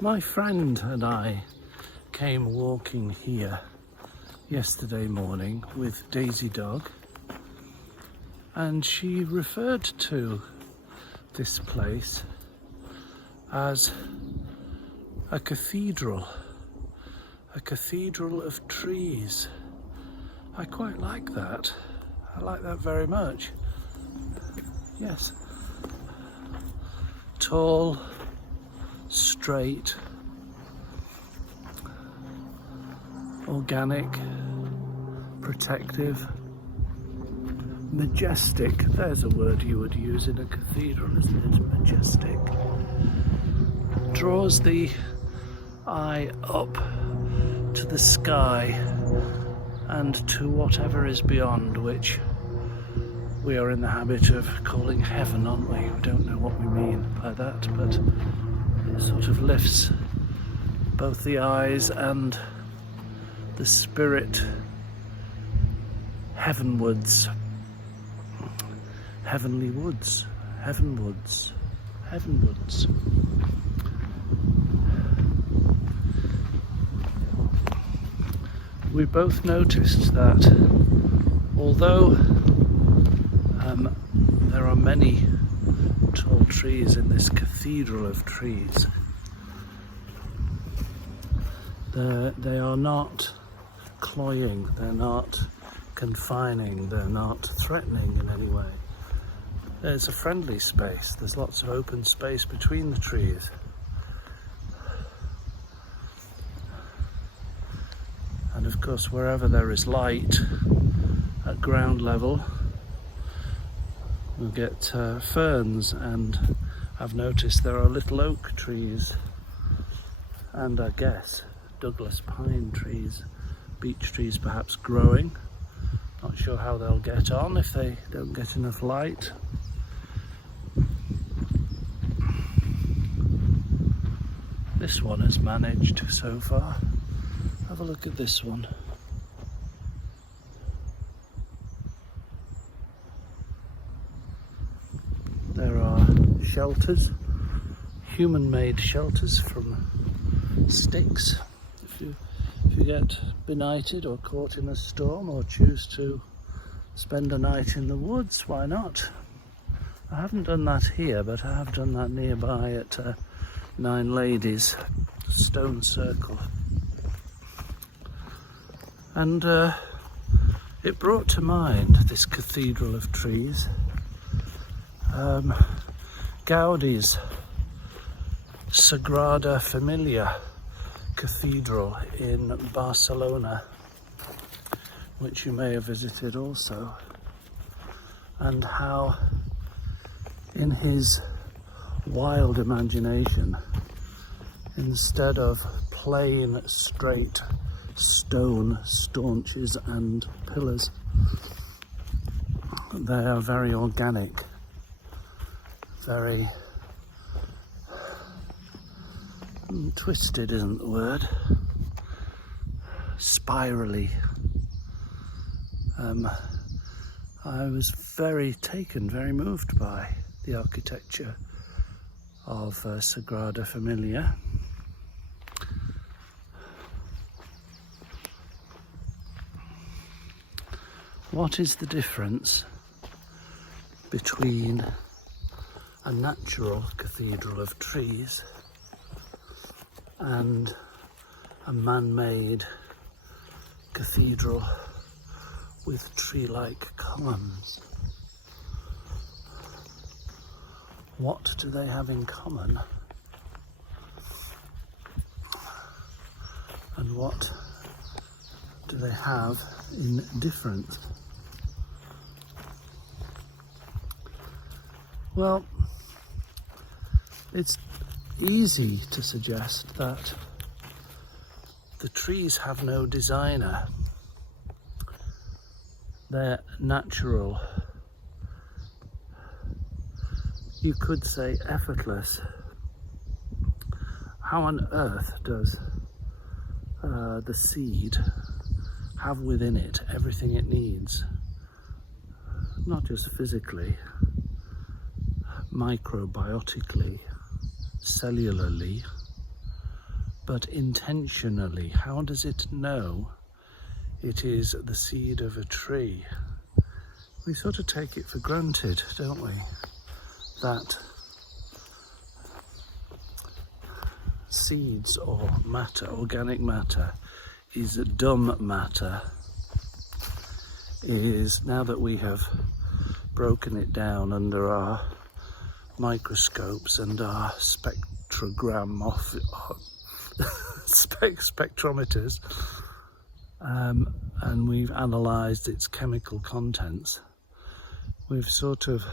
My friend and I came walking here yesterday morning with Daisy Dog, and she referred to this place as a cathedral of trees. I quite like that. I like that very much. Yes. Tall, straight, organic, protective, majestic. There's a word you would use in a cathedral, isn't it? Majestic. Draws the eye up to the sky and to whatever is beyond, which we are in the habit of calling heaven, aren't we? We don't know what we mean by that, but it sort of lifts both the eyes and the spirit heavenwards. Heavenly woods, heavenwards, heavenwards. We both noticed that although there are many tall trees in this Cathedral of Trees, they are not cloying, they're not confining, they're not threatening in any way. There's a friendly space, there's lots of open space between the trees. And of course, wherever there is light at ground level, we'll get ferns, and I've noticed there are little oak trees and I guess Douglas pine trees, beech trees perhaps growing. Not sure how they'll get on if they don't get enough light. This one has managed so far. Have a look at this one. There are shelters, human-made shelters from sticks. If you get benighted or caught in a storm or choose to spend a night in the woods, why not? I haven't done that here, but I have done that nearby at Nine Ladies Stone Circle. And it brought to mind this Cathedral of Trees, Gaudi's Sagrada Familia Cathedral in Barcelona, which you may have visited also, and how in his wild imagination, instead of plain straight stone staunches and pillars, they are very organic, very twisted isn't the word, spirally. I was very taken, very moved by the architecture of Sagrada Familia. What is the difference between a natural cathedral of trees and a man-made cathedral with tree-like columns? What do they have in common? And what do they have in different? Well, it's easy to suggest that the trees have no designer. They're natural. You could say effortless. How on earth does the seed have within it everything it needs? Not just physically, microbiotically, cellularly, but intentionally. How does it know it is the seed of a tree? We sort of take it for granted, don't we? That seeds or matter, organic matter, is dumb matter. Is, now that we have broken it down under our microscopes and our spectrometers, and we've analysed its chemical contents, we've sort of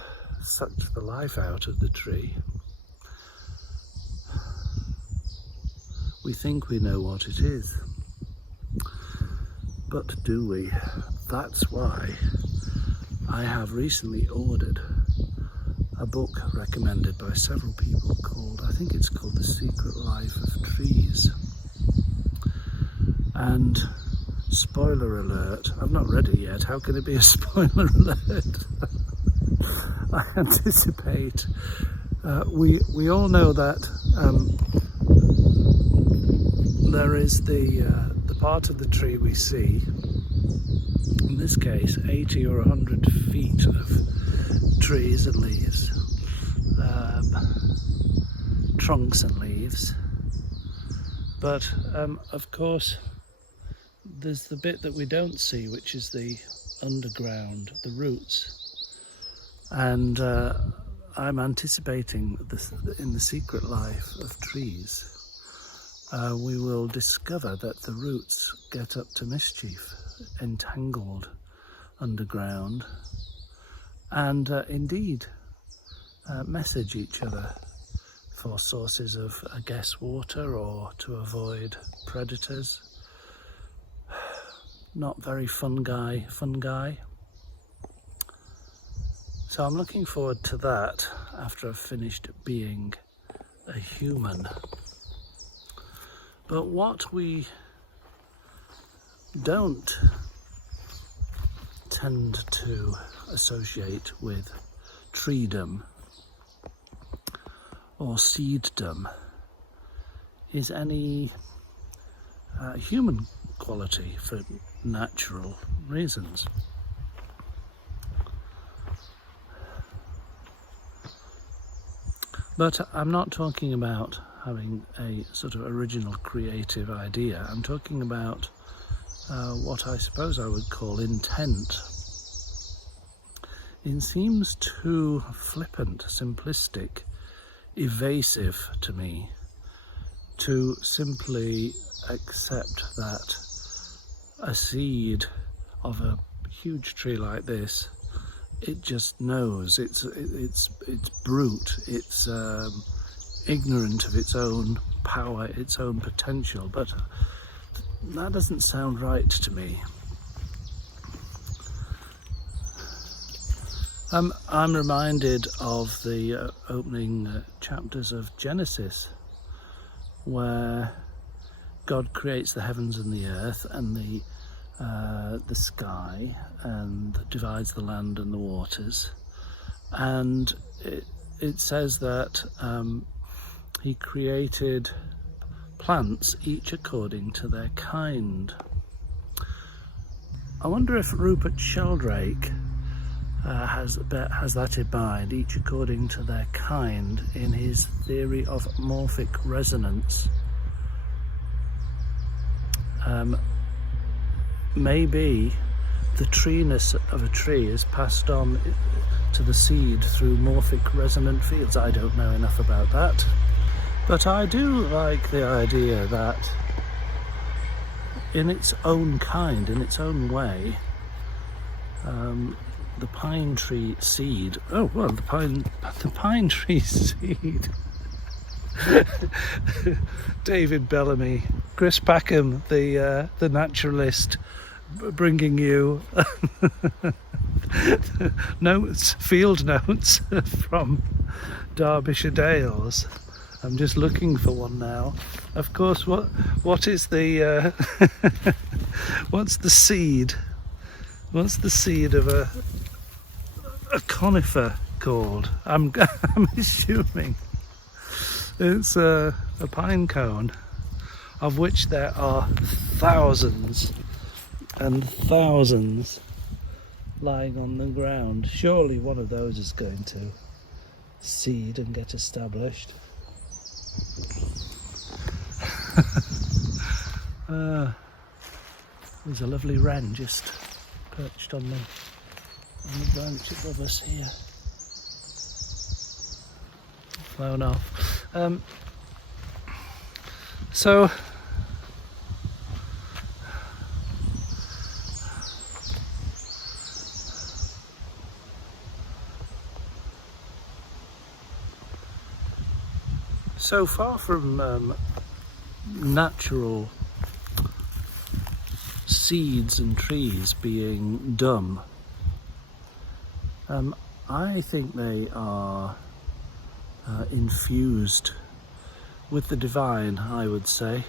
sucked the life out of the tree. We think we know what it is, but do we? That's why I have recently ordered a book recommended by several people called, I think it's called The Secret Life of Trees. And spoiler alert, I've not read it yet, how can it be a spoiler alert? I anticipate, we all know that there is the part of the tree we see, in this case 80 or 100 feet of trees and leaves, trunks and leaves, but of course there's the bit that we don't see, which is the underground, the roots. And I'm anticipating this, in The Secret Life of Trees, we will discover that the roots get up to mischief, entangled underground, and indeed message each other for sources of, I guess, water, or to avoid predators. Not very fungi. So I'm looking forward to that after I've finished being a human. But what we don't tend to associate with treedom or seeddom is any human quality for natural reasons. But I'm not talking about having a sort of original creative idea. I'm talking about what I suppose I would call intent. It seems too flippant, simplistic, evasive to me to simply accept that a seed of a huge tree like this, it just knows, it's brute, it's ignorant of its own power, its own potential, but that doesn't sound right to me. I'm reminded of the opening chapters of Genesis, where God creates the heavens and the earth and the sky, and divides the land and the waters, and it says that he created plants each according to their kind. I wonder if Rupert Sheldrake has that in mind, each according to their kind, in his theory of morphic resonance. Maybe the treeness of a tree is passed on to the seed through morphic resonant fields. I don't know enough about that, but I do like the idea that in its own kind, in its own way, the pine tree seed, the pine tree seed, David Bellamy, Chris Packham, the naturalist, bringing you field notes from Derbyshire Dales. I'm just looking for one now. Of course, what is the what's the seed? What's the seed of a conifer called? I'm assuming it's a pine cone. of which there are thousands and thousands lying on the ground. Surely one of those is going to seed and get established. There's a lovely wren just perched on the branch above us here. Flown off. So far from natural seeds and trees being dumb, I think they are infused with the divine, I would say,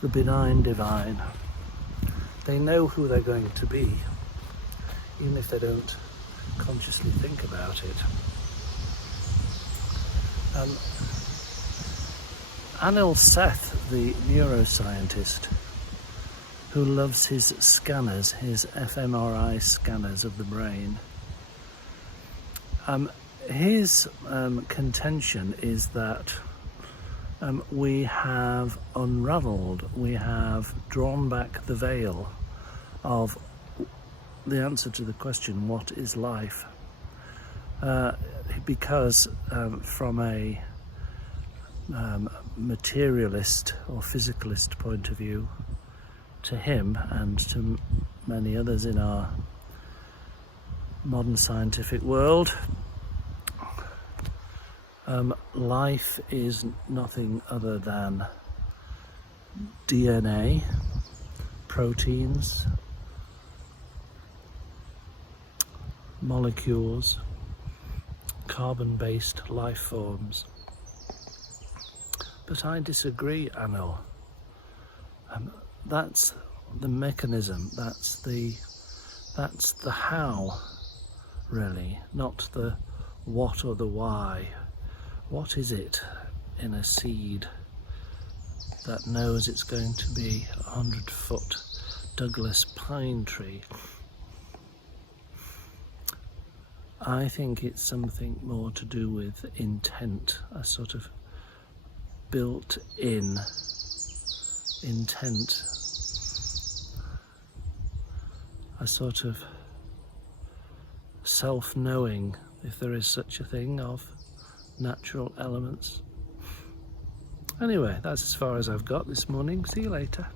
the benign divine. They know who they're going to be, even if they don't consciously think about it. Anil Seth, the neuroscientist, who loves his scanners, his fMRI scanners of the brain, his contention is that we have unravelled, we have drawn back the veil of the answer to the question, what is life? Because from a materialist or physicalist point of view, to him and to many others in our modern scientific world, life is nothing other than DNA, proteins, molecules, carbon-based life forms. But I disagree, Anil. That's the mechanism, that's the how, really, not the what or the why. What is it in a seed that knows it's going to be a 100-foot Douglas pine tree? I think it's something more to do with intent, a sort of built-in intent, a sort of self-knowing, if there is such a thing, of natural elements. Anyway, that's as far as I've got this morning. See you later.